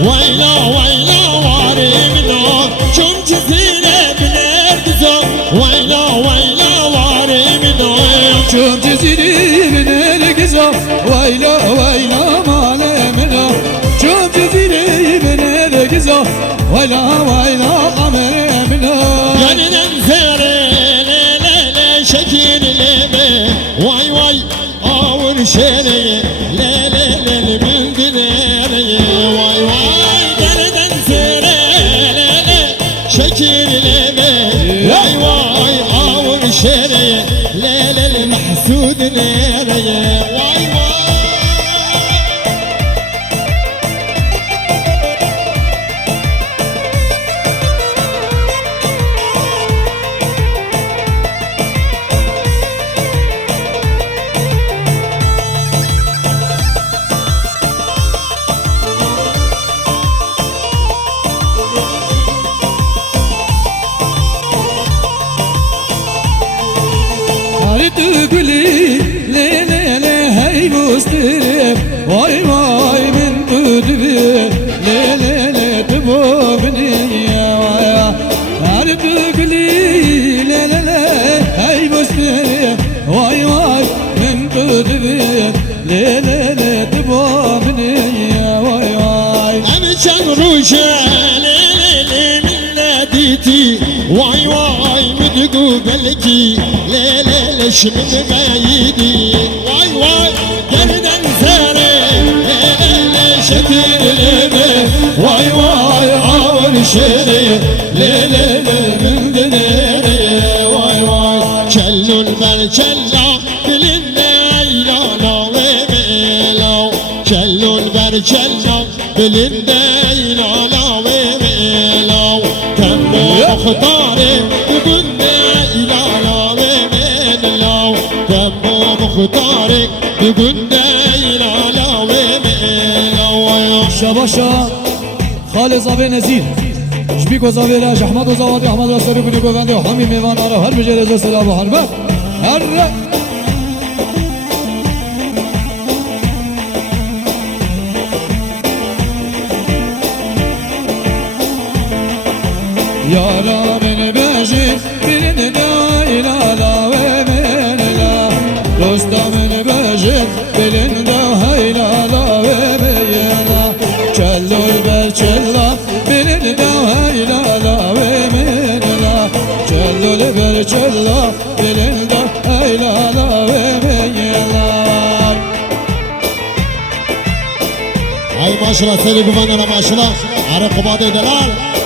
ويلا ويلا واري منو چون جزيرة بنرگزو ويلا ويلا واري منو چون جزيرة بنرگزو ويلا ويلا مال منو چون جزيرة بنرگزو ويلا ويلا قمر منو ينن زيري ليلة شكير ليبي واي واي آور شيري ليلة من دليري واي واي ينن زيري ليلة شكير ليبي واي واي آور شيري ليلة المحسود ليري واي واي تقولي لي لي لي هاي مسترب واي واي من قدبي لي لي لي تبوبني يا واي تقولي لي لي لي هاي مسترب واي واي من قدبي لي لي لي تبوبني يا واي واي أمشان روشة لي لي من ناديتي واي واي من قبلكي لي لي ليش من بعيدي واي واي جردن زاري لي لي شكير ليبي واي واي عور شيري لي لي من دنيري واي واي شلوا البرشلة بلنا إلانا وميلو شلوا البرشلة بلنا إلانا وميلو كمو مختاري بقلنا إلانا وميلو كمو مختاري بقلنا إلانا وميلو شباشا خالد زاوی نزیر شبیک و زاوی راج احمد و زوادی احمد رسولی کنی گوونده و همی میوان آره هر بجه رزا سلام و حرمت هر یارا من بجی برین دایلا لا و من لا دوستا من بجی برین دایلا لا و بینا چلو البرچلا برین دایلا لا و من لا چلو البرچلا برین دایلا لا و بینا هاي ماشاءالله سيري قفانا ماشاءالله على قباض دلال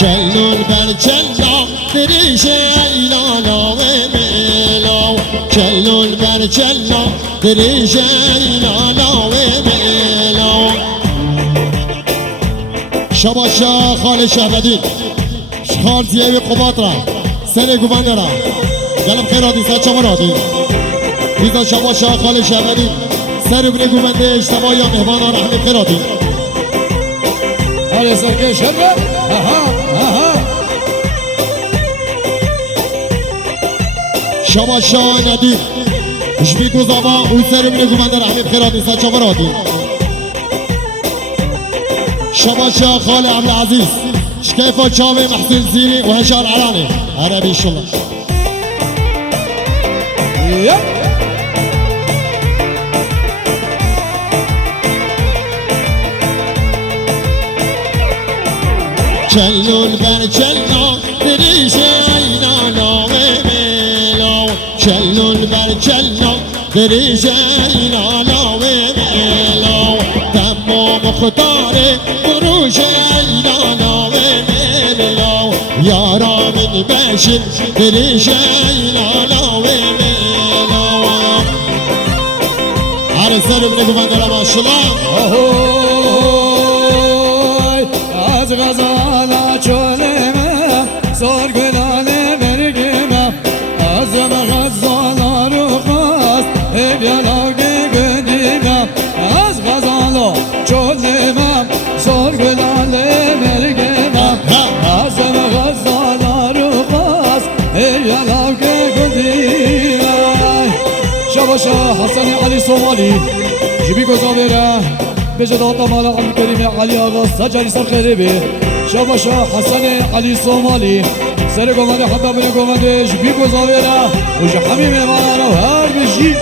جلو البرجلة بريشة إلالا وميلو جلو البرجلة بريشة إلالا وميلو شباشا خالي شهبدين شخار زيوي قباطرة سري قباندرة قلب خيراتي ساتشا مراتي بيزا شباشا خالي شهبدين سري بني قبانده اجتماعي مهمانا رحمة خيراتي هذا سركي شربة شباشا ندید شبیک و زابا اوی سر بینه گومنده رحمت خیرات نیسا چاورادی شباشا خال عبدالعزیز شکیفا چاوی محسن زیری و هشار علانی عربی انشالله چلو البرچلا بریشه ایلالا و میلو چلو البرچلا بریشه ایلالا و میلو تمام مختاره بروشه ایلالا و میلو یارا من بشر بریشه ایلالا و میلو هر سر بنگو بندر ماشالله از غزالا چولمه سر گلانه برگمه ازم غزالا رو خواست بیالاگه گدیمه از غزالا چولمه سر گلانه برگمه ازم غزالا رو خواست بیالاگه گدیمه شباشا حسن علی صومالی جبی گذابیره بجد آتا مال عم کریم علی آقا سجاری سر خیلی شابا شاه حسن علی صومالی سر گومده حباب گومده جبی گذابیره و جحمی میمانه و هر بجی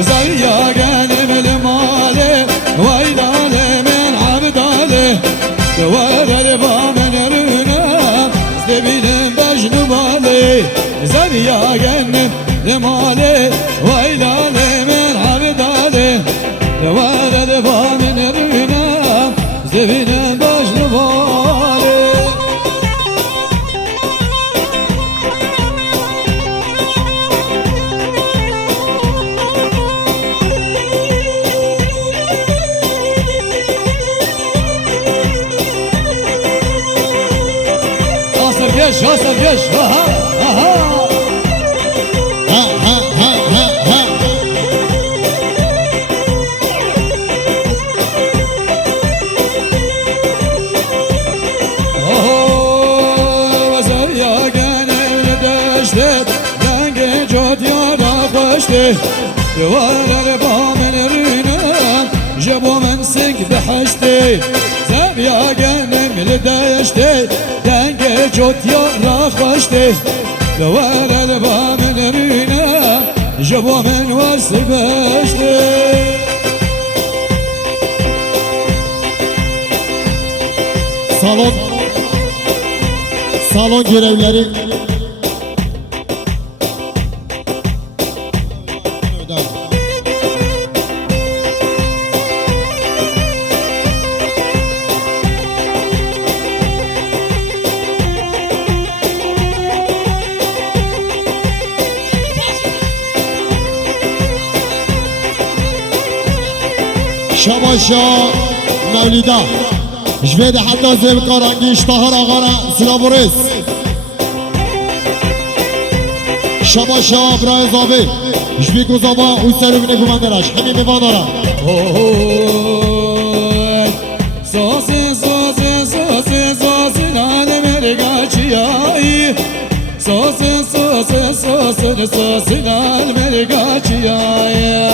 زویا گنم الماله ويلالي من عبدالي دوار من رنا زبيل بجنبالي زویا گنم الماله ويلالي من عبدالي دوار من رنا زبيل بجنبالي جيش حصل جيش ها ها ها ها ها ها ها وزيا جانب دشت دنگ جود يارا خوشته دوار ربا من رينا جبو من سنك بحشتي زيا جانب دشت دنگ جود يارا خوشته دوار ربا من رينا جبو من ورس بشته salon görevleri شباشا مولدا جوید حتی زیب کارانگیش تاهر آقارا سلامورس شباشا برای زابه جوی گذابا او سرو بینه گماندراش همی میوانارا سوسی سوسی سوسی سوسی نان مرگا چیایی سوسی سوسی سوسی سوسی نان مرگا چیایی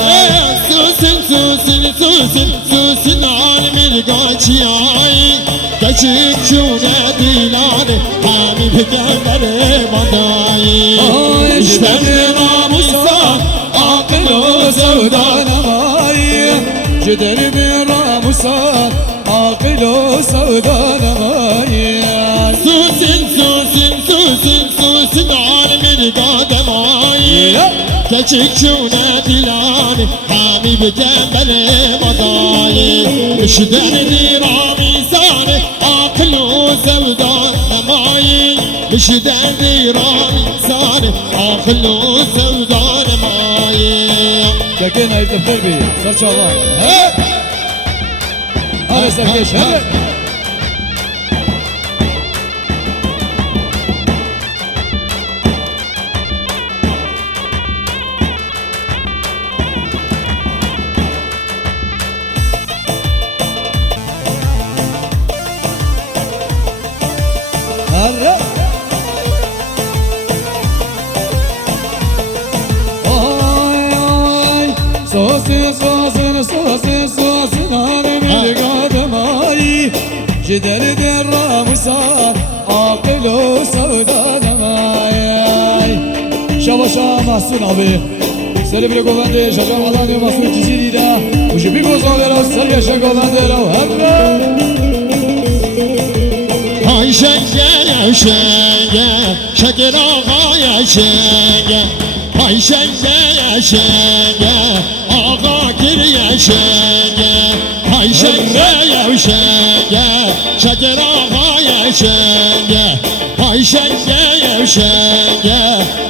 سوسن سوسن سوسن سوسن نان مرگا چیایی کچک چونه دیلانه همی بگندره بادایی اشتر ناموسا عقل و سودا نمایی جدر ناموسا عقل و سودا نمایی سوسن سوسن سوسن سوسن نان مرگا دمایی کچک چونه دیلانه همی بگندره بادایی اشتر نیرامی سانه عقل و سودا نمایی اشتر نیرامی سانه عقل و سودا نمایی لكن هاي تفكر بي صار شاء الله هذا سركيش هذا هذا سوسي سوسي سوسي سوسي ناني من قدماي جدل درا مسار عاقل وسودا نماي شباشا محسون عبي سلي بلي قوباندي شجاع مداني محسون جزيري دا وجبي قوزالي راو سريا شقوباندي راو هبا های شنگه شنگه شکر آقای شنگه های شنگه شنگه آقا گریه شنگه های شنگه شنگه شکر آقای شنگه های شنگه شنگه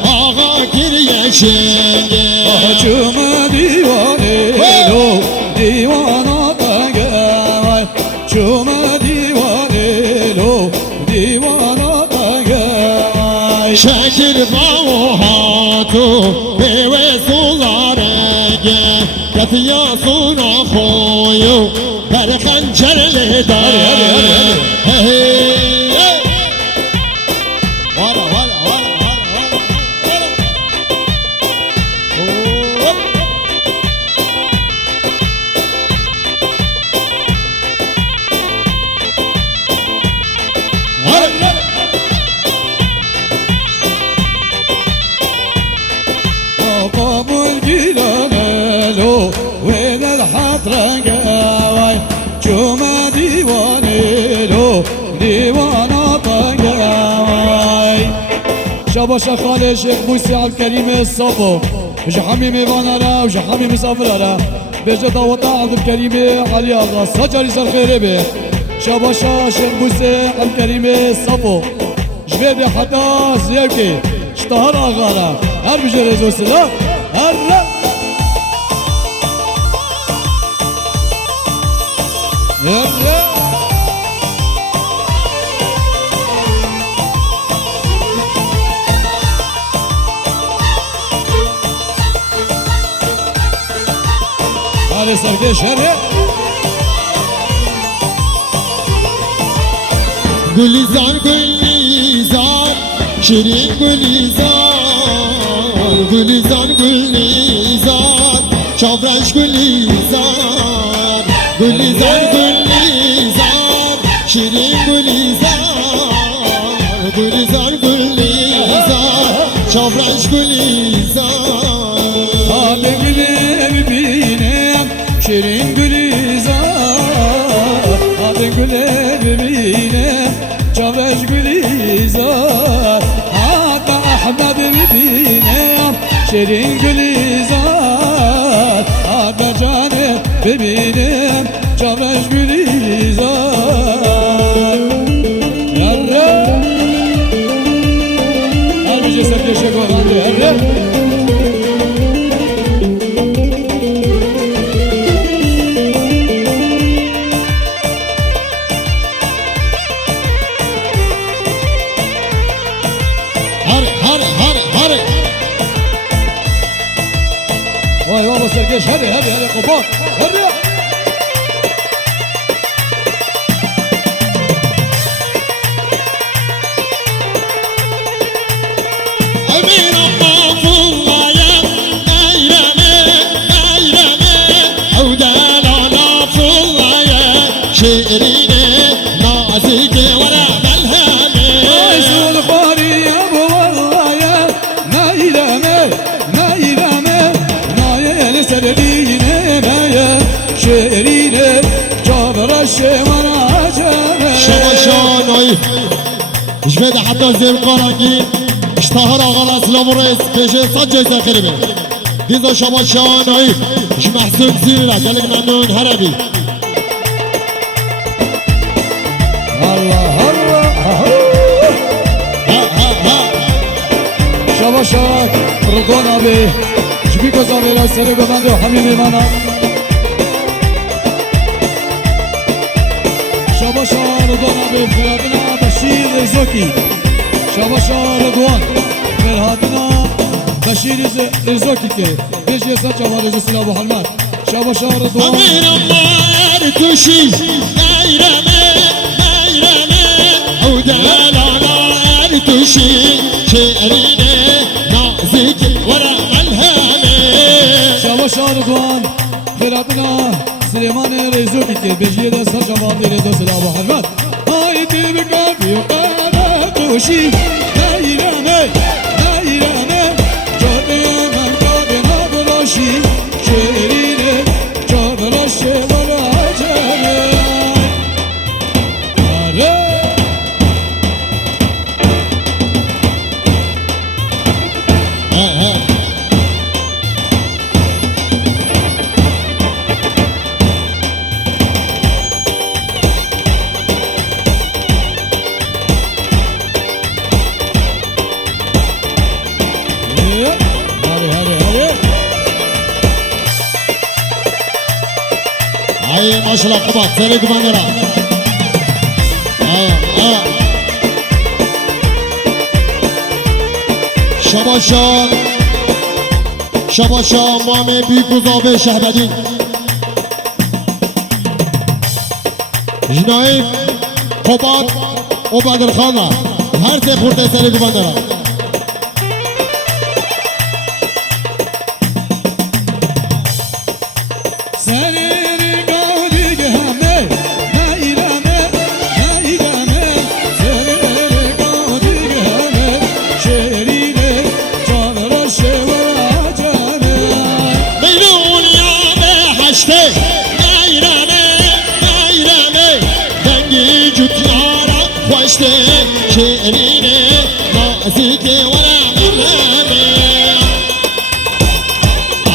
آقا گریه شنگه چوم دیوانه لو دیوانا تنگه چوم دیوانه لو دیوانا تنگه شکر باو هاتو بیوه سولارنگه کتیا سونا خویو بر خنجر لیداره هی هی والا والا والا والا والا اوه. والا مقام الجيران له وين الحضرة قاوي جمع ديواني له ديوانا طنقاوي شاباشا خالي شيخ موسى عبد الكريم الصفو جحمي ميوانا را وجحمي مسافر را بجا دعوة عبد الكريم علي آغا سجاري سر خيري به شاباشا شيخ موسى عبد الكريم الصفو جبيدي حتى زيوكي اشتهر آغارا هر بجي رزو سلا هر هر سرگش هر گلیزان گلیزان شیرین گلیزان گلیزان گلیزان چاورش گلیزان گلیزان گلیزان شیرین گلیزان گلیزان گلیزان چاورش گلیزان آب گلی ببینم شیرین گلیزان آب گلی ببینم چاورش گلیزان آب احمد ببینم شیرین گلیزان آب جانه ببینم چاورش گلیزان هر بیجه سرکشه گوهنده هر وای بابا سرکش هده هده هده قبار هده امیر الله فلایت ایرمه ایرمه او دلالا فلایت شیرینه نازکه ورا ملهمه عيسول خوري يا ابو والله يا نايلمه نايلمه نايل سردينه يا شيرينه جابر الشمر عجبه شماشانوی جبه حتی زیر قرانگی اشتهر آقا اسلام رئیس پیشه صد جایزه خریبه دیزا شماشانوی محسوب زیره گلک ممنون هربی الله الله شباشات رضوان abi جبی گذاره سر گذنده و همین میمانا شباشات رضوان abi فرادنا بشیر زوکی شباشات رضوان فرادنا بشیر زوکی که بیشی سر جوار زوسیل ابو حلمت شباشات رضوان امیر الله ارتوشی ایرمه ایرمه او دلالا ارتوشی شیرینه نازکه ورا ملهمه شباشات رضوان فرادنا سليمان رزوكي كي بيجي ده سر جواد رضا سلام حرمت هاي دل بكافي وقانا توشي نايرامي نايرامي جابي من قادنا براشي شيريني جابراشي ولا عجبي هاي ما شاء الله قبات سريق مانيرا شباشا شباشا مامي بيكو زابي شهبدين جنايف قباد و بدر خان را هر تی خورده سری گوانده را شعريني نازك ولا غرامي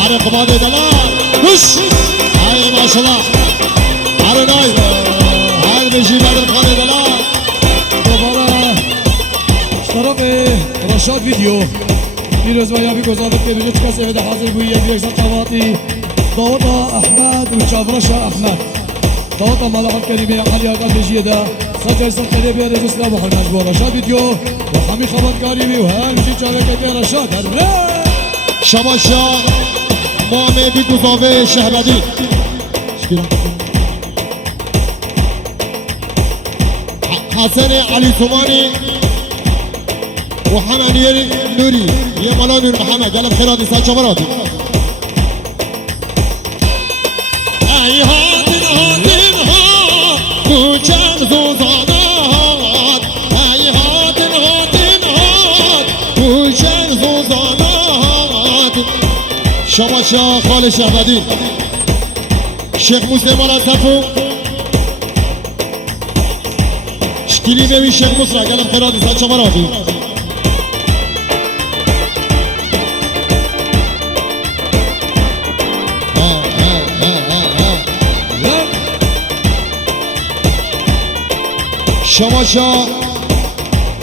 عارف قبادي دلال وش هاي ما شاء الله عارف ناي هاي بيجي بعد القبادي دلال دوباره اشتراك رشاد فيديو پیروز ویابی گذارد که بجد کسی بده حاضر بویه بیرزا قواتی داوطا احمد و چابرشا احمد داوطا ملاحظ کریمه علی آقا بجیه ده سجل سلطنه بير اسلام محمد ورشاد فيديو وحمي خبركاري بي وهمشي شبكه رشاد هلا شباشا مامي بيكوزاوي شهبدي حسن علي ثماني وحمد نوري يا ملا نور محمد قلب خيراتي سال شمراتي اي هاتن هاتن هات كوچم زوزانات اي هاتن هاتن هات كوچم زوزانات شباشا خال شهبدی شیخ مسلم الاسفو شکلی ببین شیخ مسلم قلب خیراتی سال شمراتي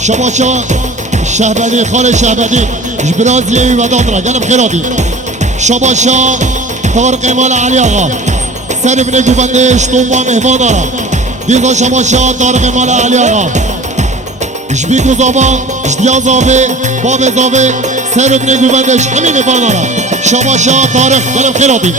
شباشا شهبدی خال شهبدی جبرازیه و دادرا گلب خیراتی شباشا طارق مال علی آقا سر ابن گوبندش توبا مهمان دارا دیزا شباشا طارق مال علی آقا جبی گوزابا جدیا زاوه باب زاوه سر ابن گوبندش همین مهمان دارا شباشا طارق گلب خیراتی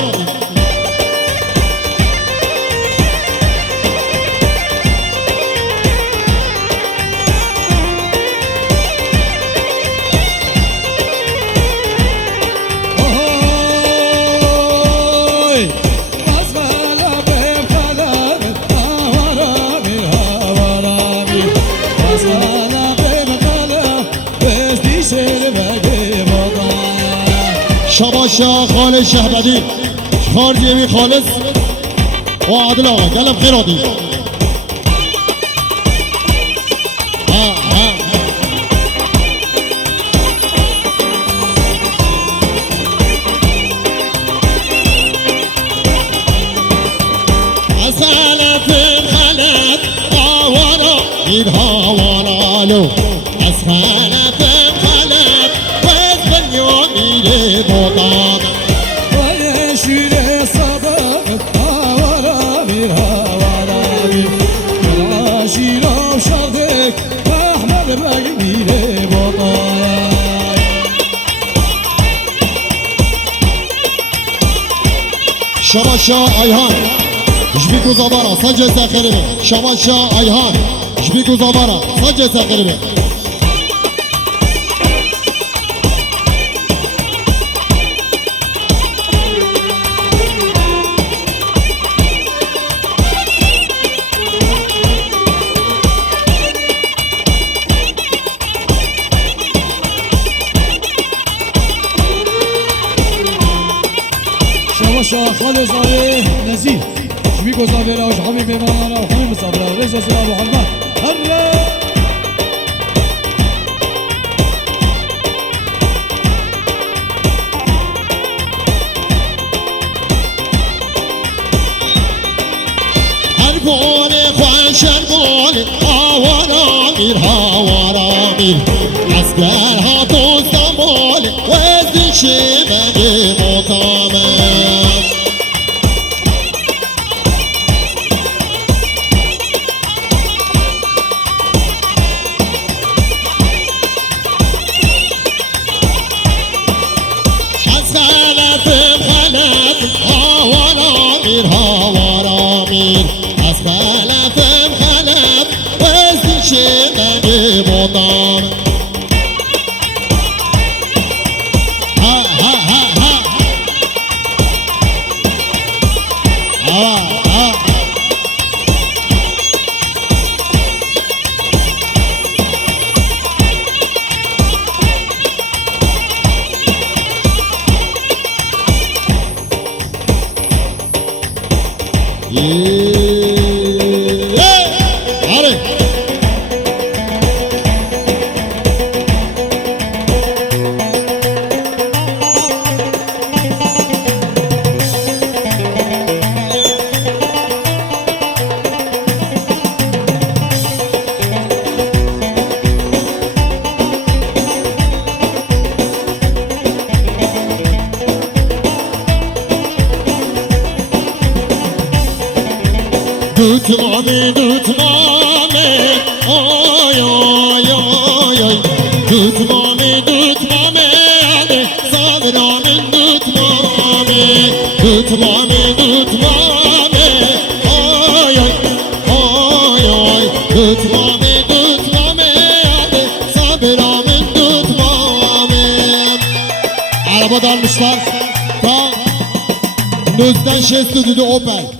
شباشا خال شهبدی خارجیوی خالص و عادل آقا قلب خیراتی اسالت خلت آوانا این هاوانا لو اسالت خلت وز بنیامی بودان ويشيل صدق هوارامي هوارامي العاشي لو شردك احمد بقبيل بطان شباشا ایهان جبیکو زبارا سجل ساخره شباشا ایهان جبیکو زبارا سجل ساخره شباشا خالص عليه نزيه شبيكو صابرة وشحمي بمانا وحمي مصابرة وليس سلام محمد هلا هربوني خوش هربوني هاوانا مير هاوانا مير اسكر هاتو استنبولي وزدي شبني مطامن هاوانا مير چه بودم ها ها ها ها ها ها آره دوتمامه دوتمامه آی آی آی آی دوتمامه دوتمامه آده صابرامه دوتمامه دوتمامه دوتمامه آی آی آی آی دوتمامه دوتمامه آده صابرامه دوتمامه araba dalmışlar ta 1962 Opel